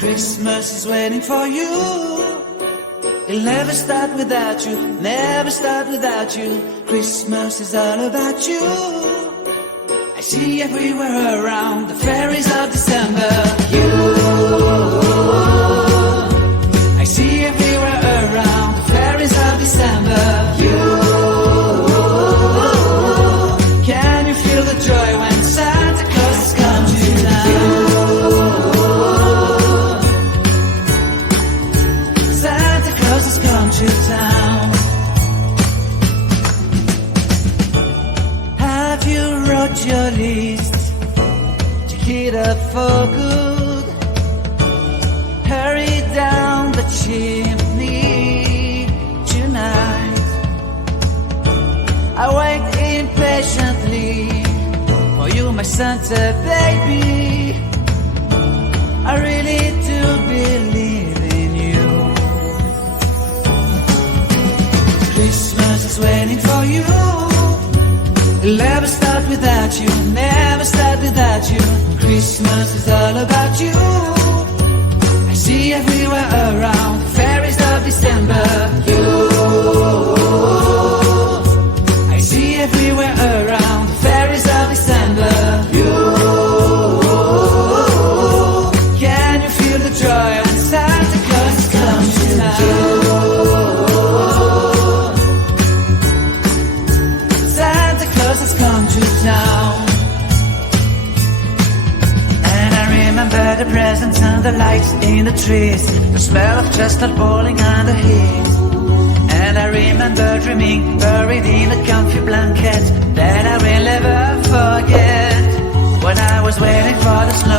Christmas is waiting for you. It'll never start without you, never start without you. Christmas is all about you. I see everywhere around the fairies of December. You, I see everywhere around the fairies of December. You, can you feel the joy when Santa Claus has come to town? Santa Claus has come to town. Have you wrote your list? Check it up for good. Hurry down the chimney tonight. I wait impatiently for you, my Santa baby. I really do believe in you. Christmas is waiting for you. It'll never start without you, never start without you. Christmas is all about you. I see everywhere around the fairies of December. You, I see everywhere around the fairies of December. You, can you feel the joy when Santa Claus comes to town? Santa Claus has come to town. And I remember the presents and the lights in the trees, the smell of chestnut boiling on the heat. And I remember dreaming, buried in a comfy blanket that I will never forget. When I was waiting for the snow